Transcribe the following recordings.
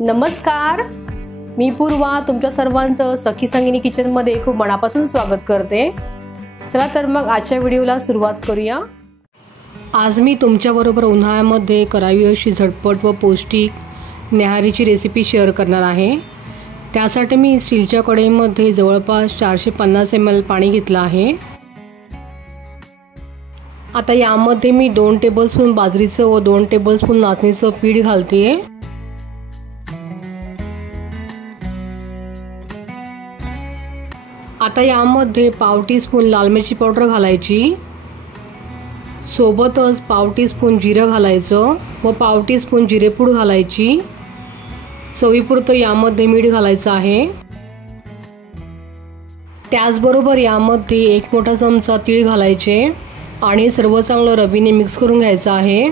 नमस्कार, मी पूर्वा तुमच्या सर्वांचं सखी संगिनी किचन मध्ये खूप मनापासून स्वागत करते। चला तर मग आजच्या व्हिडिओला सुरुवात करूया। आज मी तुमच्याबरोबर उन्हाळ्यामध्ये करावी अशी झटपट व पौष्टिक न्याहारीची रेसिपी शेअर करणार आहे। त्यासाठी मी स्टीलच्या कढईमध्ये जवळपास 450 ml पाणी घेतलं आहे। आता यामध्ये मी 2 टेबलस्पून बाजरीचं व 2 टेबलस्पून नाचणीचं पीठ घालते। आता यामध्ये पाव टीस्पून लाल मिरची पावडर घालायची, सोबतच पाव टीस्पून जिरं घालायचं व पाव टीस्पून जिरेपूड घालायची। चवीपुरतं यामध्ये मीठ घालायचं आहे। त्याचबरोबर यामध्ये 1 मोठा चमचा तीळ घालायचे आणि सर्व चांगलं रवीने मिक्स करून घ्यायचं आहे।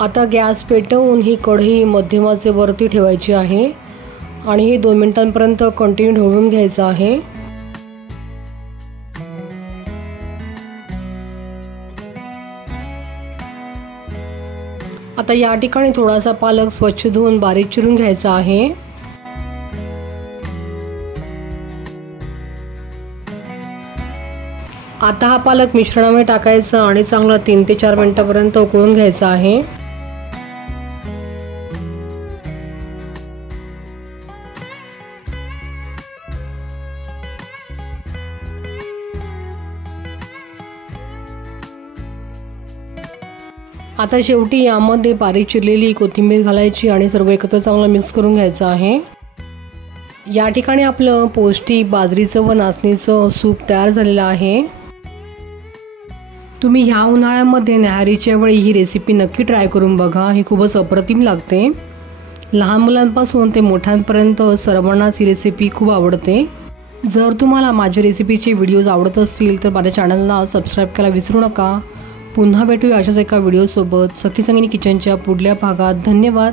आता गॅस पेटवून ही कढई मध्यम आचेवरती ठेवायची आहे आणि हे 2 मिनिटांपर्यंत कंटिन्यू ढवळून घ्यायचं आहे। आता या ठिकाणी थोडासा पालक स्वच्छ धुवून बारीक चिरून घ्यायचा आहे। आता हा पालक मिश्रणामध्ये टाकायचा आणि चांगला 3 ते 4 मिनिटांपर्यंत उकळून घ्यायचा आहे। आता शेवटी यामध्ये बारीक चिरलेली कोथिंबीर घालायची आणि सर्व एकत्र चांगलं मिक्स करून घ्यायचं आहे। या ठिकाणी आपलं पौष्टिक बाजरीचं व नाचणीचं सूप तयार झालेलं आहे। तुम्ही ह्या उन्हाळ्यामध्ये न्याहारीच्या वेळी ही रेसिपी नक्की ट्राय करून बघा, ही खूपच अप्रतिम लागते। लहान मुलांपासून ते मोठ्यांपर्यंत सर्वांनाच ही रेसिपी खूप आवडते। जर तुम्हाला माझ्या रेसिपीचे व्हिडिओज आवडत असतील तर माझ्या चॅनलला सबस्क्राईब करायला विसरू नका। पुन्हा भेटूया अशाच एका व्हिडिओसोबत सखी संगिनी किचनच्या पुढल्या भागात। धन्यवाद।